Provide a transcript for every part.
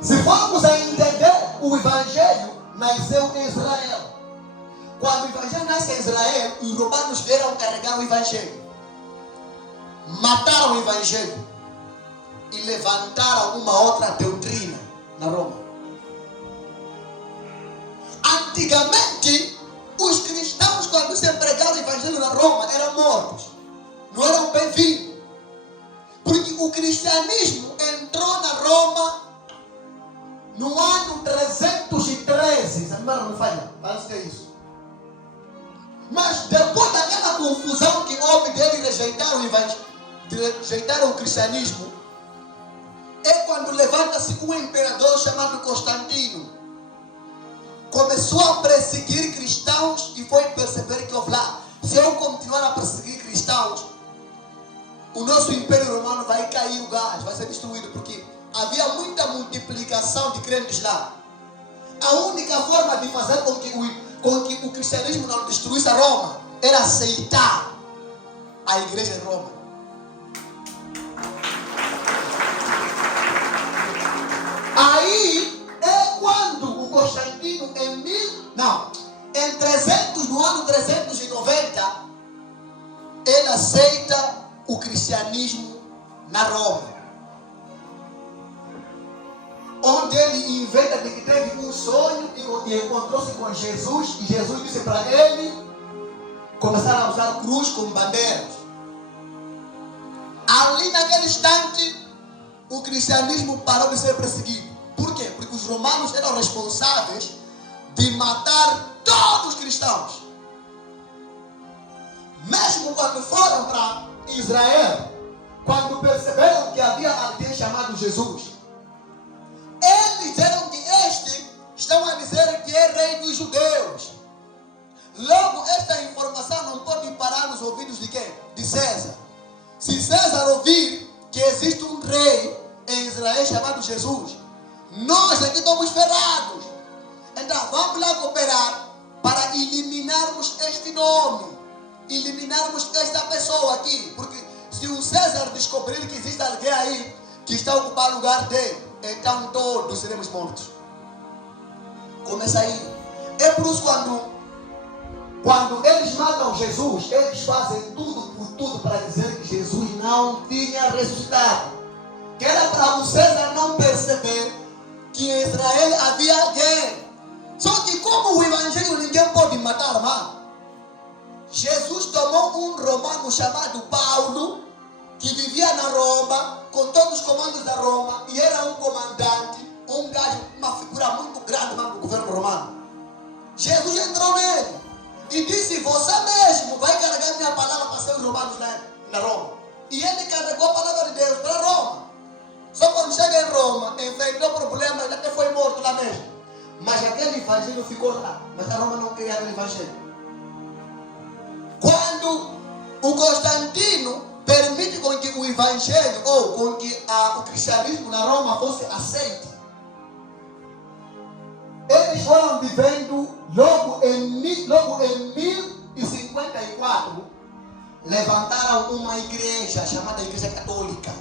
Se formos a entender, o Evangelho nasceu em Israel. Quando o Evangelho nasce em Israel, os romanos vieram carregar o Evangelho. Mataram o Evangelho e levantaram uma outra doutrina na Roma. Antigamente, os cristãos, quando se pregaram o Evangelho na Roma, eram mortos. Não eram bem-vindos. Porque o cristianismo entrou na Roma no ano 313. Se a memória não falha, parece que é isso. Mas depois daquela confusão que houve dele rejeitar o Evangelho, rejeitar o cristianismo, é quando levanta-se um imperador chamado Constantino. Começou a perseguir cristãos e foi perceber que, lá, se eu continuar a perseguir cristãos, o nosso império romano vai cair o gás, vai ser destruído, porque havia muita multiplicação de crentes lá. A única forma de fazer com que o cristianismo não destruísse a Roma era aceitar a igreja em Roma. Aí é quando o Constantino no ano 390, ele aceita o cristianismo na Roma. Onde ele inventa de que teve um sonho e encontrou-se com Jesus, e Jesus disse para ele começar a usar cruz como bandeiras. Ali naquele instante, o cristianismo parou de ser perseguido. Por quê? Porque os romanos eram responsáveis de matar todos os cristãos. Mesmo quando foram para Israel, quando perceberam que havia alguém chamado Jesus, eles disseram que estão a dizer que é rei dos judeus. Logo, esta informação não pode parar nos ouvidos de quem? De César. Se César ouvir que existe um rei em Israel chamado Jesus, nós aqui estamos ferrados. Então vamos lá cooperar para eliminarmos este nome, eliminarmos esta pessoa aqui, porque se o César descobrir que existe alguém aí que está a ocupar o lugar dele, então todos seremos mortos. Começa aí. É por isso quando eles matam Jesus, eles fazem tudo por tudo para dizer que Jesus não tinha ressuscitado. Que era para o César não perceber que em Israel havia alguém. Só que como o Evangelho ninguém pode matar, mano. Jesus tomou um romano chamado Paulo, que vivia na Roma, com todos os comandos da Roma, e era um comandante, um gajo, uma figura muito grande do governo romano. Jesus entrou nele e disse: você mesmo vai carregar minha palavra para seus romanos na Roma. E ele carregou a palavra de Deus para Roma. Só quando chega em Roma, enfrentou problemas, ele até foi morto lá mesmo. Mas aquele evangelho ficou lá. Mas a Roma não queria aquele evangelho. Quando o Constantino permite com que o evangelho, ou com que o cristianismo na Roma fosse aceito, eles foram vivendo logo em 1054, levantaram uma igreja chamada Igreja Católica.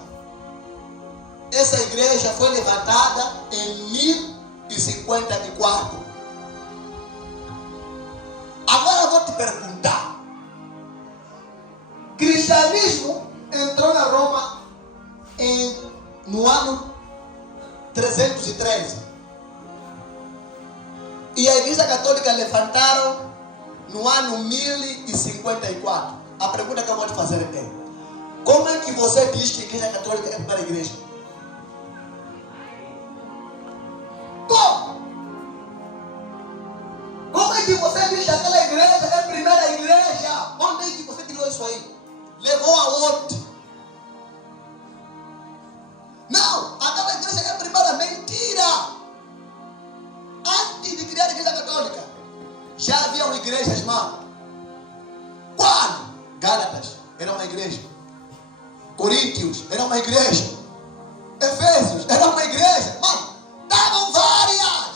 Essa igreja foi levantada em 1054. Agora eu vou te perguntar: cristianismo entrou na Roma no ano 313. E a Igreja Católica levantaram no ano 1054. A pergunta que eu vou te fazer é: como é que você diz que a Igreja Católica é a primeira igreja? Como? Como é que você diz que aquela igreja é a primeira igreja? Onde é que você tirou isso aí? Levou aonde? Não, aquela igreja é a primeira. Mentira! Antes de criar a Igreja Católica, já haviam igrejas, mano. Quando? Gálatas era uma igreja. Coríntios era uma igreja. Efésios era uma igreja. Mano, estavam várias.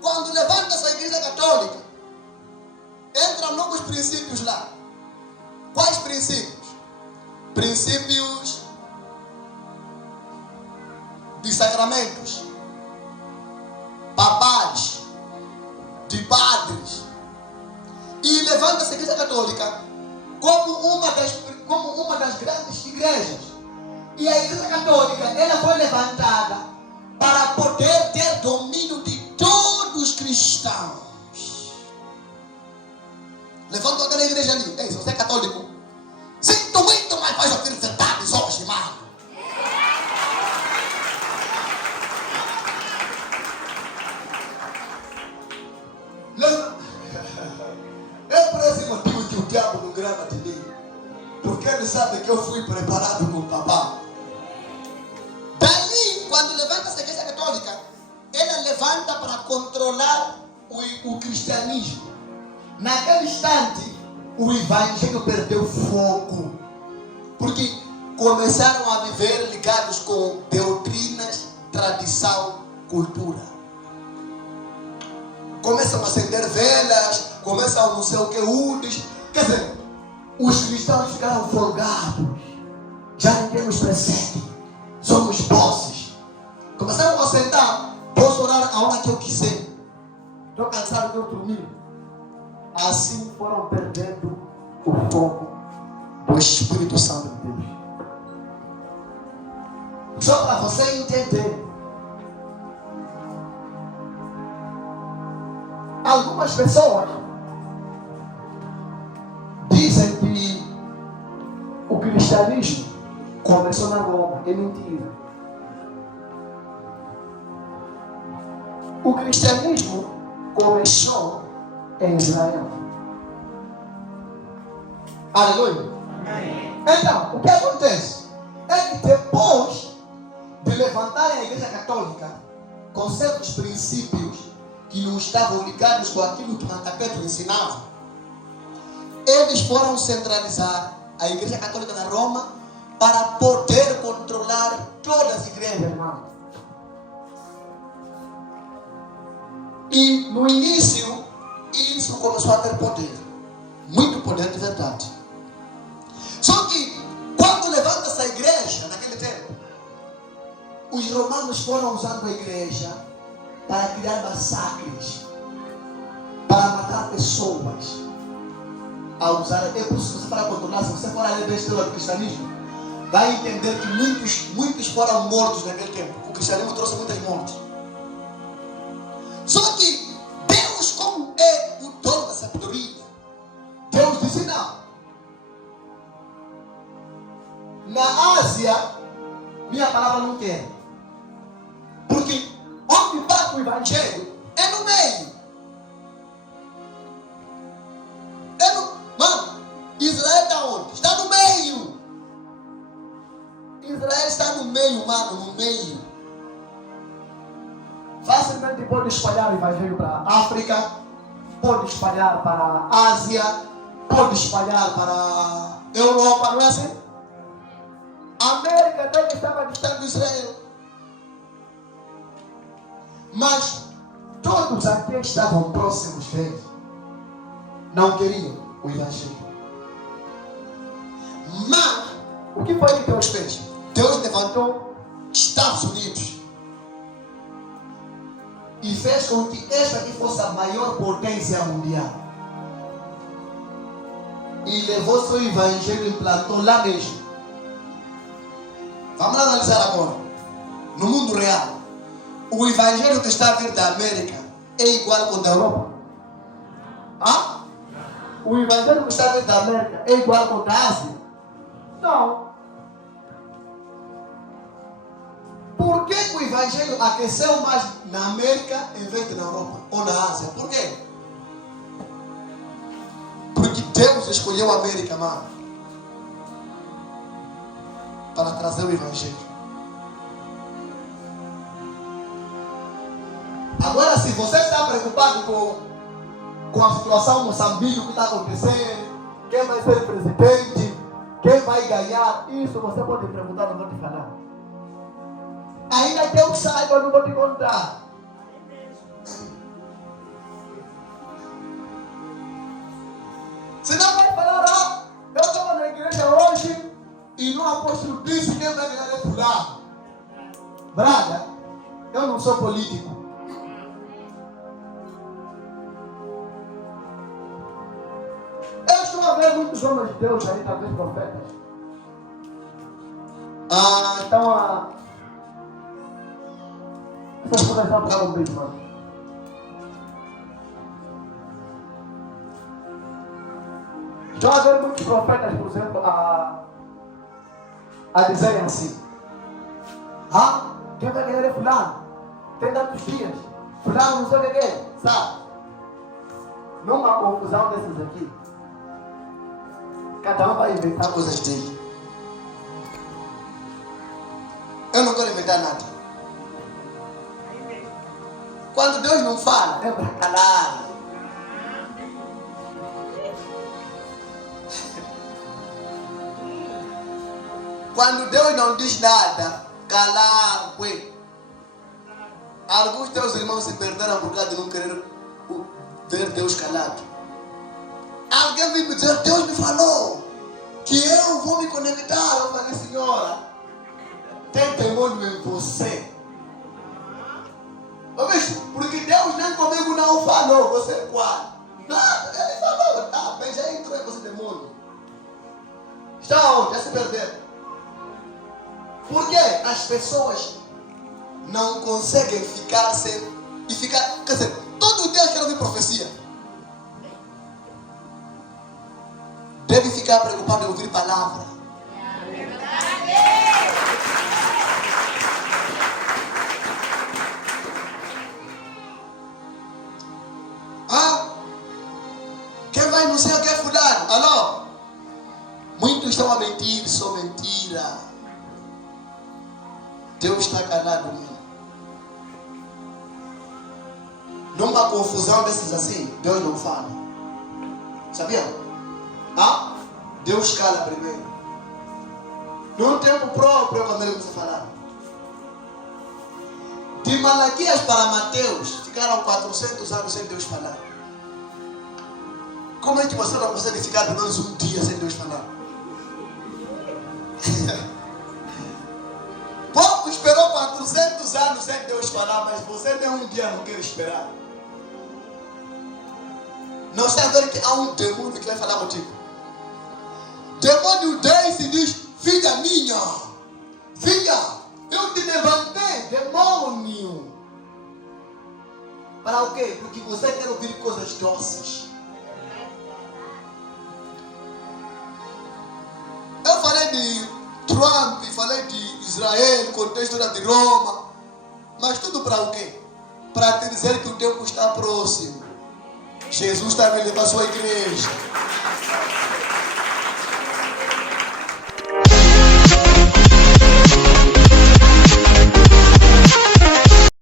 Quando levanta-se a Igreja Católica, entram novos princípios lá. Quais princípios? Princípios de sacramentos, papais, de padres, e levanta-se a Igreja Católica como uma das grandes igrejas. E a Igreja Católica, ela foi levantada para poder ter domínio de todos os cristãos. Levanta aquela igreja ali. Ei, se você é católico, sinto muito, mas vai ouvir verdades hoje, mano. É por esse motivo que o diabo não grava de mim. Porque ele sabe que eu fui preparado com o papá. Daí, quando levanta essa Igreja Católica, ela levanta para controlar o cristianismo. Naquele instante, o evangelho perdeu foco. Porque começaram a viver ligados com doutrinas, tradição, cultura. Começam a acender velas, começam a não sei o que, unes. Quer dizer, os cristãos ficaram folgados. Já ninguém nos persegue. Somos bosses. Começaram a sentar. Posso orar a hora que eu quiser. Estou cansado de eu dormir. Assim foram perdendo o foco do Espírito Santo de Deus. Só para você entender. Algumas pessoas dizem que o cristianismo começou na Roma. É mentira. O cristianismo começou em Israel. Aleluia. Amém. Então, o que acontece? É que depois de levantarem a Igreja Católica com certos princípios que não estavam ligados com aquilo que Mantapeto ensinava, eles foram centralizar a Igreja Católica na Roma para poder controlar todas as igrejas, irmão. E no início, isso começou a ter poder. Muito poder de verdade. Só que, quando levanta essa igreja, naquele tempo, os romanos foram usando a igreja para criar massacres, para matar pessoas. A usar, é por isso que você fala controlar. Se você for ler a história do cristianismo, vai entender que muitos foram mortos naquele tempo. O cristianismo trouxe muitas mortes. Só que Deus, como é o dono da sabedoria, Deus disse não. Na Ásia, minha palavra não quer. Porque onde bate o evangelho é no meio. Mano, Israel está onde? Está no meio. Israel está no meio, mano, no meio. Facilmente pode espalhar o evangelho para a África, pode espalhar para a Ásia, pode espalhar para a Europa, não é assim? A América até que estava distante de Israel. Mas todos aqueles que estavam próximos deles não queriam o evangelho. Mas o que foi que Deus fez? Deus levantou Estados Unidos e fez com que esta aqui fosse a maior potência mundial. E levou seu evangelho e implantou lá mesmo. Vamos analisar agora. No mundo real, o evangelho que está a vir da América é igual com o da Europa? Hã? O evangelho que está a vir da América é igual com o da Ásia? Não. Por que o evangelho aqueceu mais na América em vez de na Europa ou na Ásia? Por quê? Porque Deus escolheu a América, mano, para trazer o evangelho. Agora, se você está preocupado com a situação Moçambique, o que está acontecendo, quem vai ser presidente, quem vai ganhar, isso você pode perguntar, não vou te falar. Ainda que eu saiba, eu não vou te contar. Senão vai falar, eu estava na igreja hoje e no apóstolo disse quem vai ganhar é fulano. Braga, eu não sou político. Eu estou a ver muitos homens de Deus aí, talvez profetas. Então, essas coisas já para o bicho, mano. Estou a ver muitos profetas, por exemplo, a dizerem assim: quem vai querer é fulano? Tem tantos dias. Fulano não sei o que é, sabe? Numa confusão desses aqui, cada um vai inventar coisas dele. Eu não quero inventar nada. Quando Deus não fala, é para calar. Quando Deus não diz nada, calar, ué. Alguns teus irmãos se perderam por causa de não querer ver Deus calado. Alguém veio me dizer: Deus me falou que eu vou me conectar. Eu falei: senhora, tem demônio em você. Porque Deus nem comigo não falou. Você qual? Nada, ele falou. Tá bem, já entrou em você demônio. Está onde? Já se perderam. Porque as pessoas não conseguem ficar sem. E ficar. Quer dizer, todo dia quero ouvir profecia. Deve ficar preocupado em ouvir palavra. Quem vai não sei o que é fulano? Alô? Muitos estão a mentir, só mentira. Deus está calado em mim. Numa confusão desses assim, Deus não fala. Sabia? Deus cala primeiro. Num tempo próprio, quando ele começa a falar. De Malaquias para Mateus, ficaram 400 anos sem Deus falar. Como é que você não consegue ficar pelo menos um dia sem Deus falar? Pouco esperou 400 anos sem Deus falar, mas você nem um dia não quer esperar. Não está vendo que há um demônio que vai falar contigo. Demônio desse diz: filha minha, filha, eu te levantei, demônio. Para o quê? Porque você quer ouvir coisas doces. Eu falei de Trump, falei de Israel, contexto de Roma. Mas tudo para o quê? Para te dizer que o tempo está próximo. Jesus está a levar a sua igreja.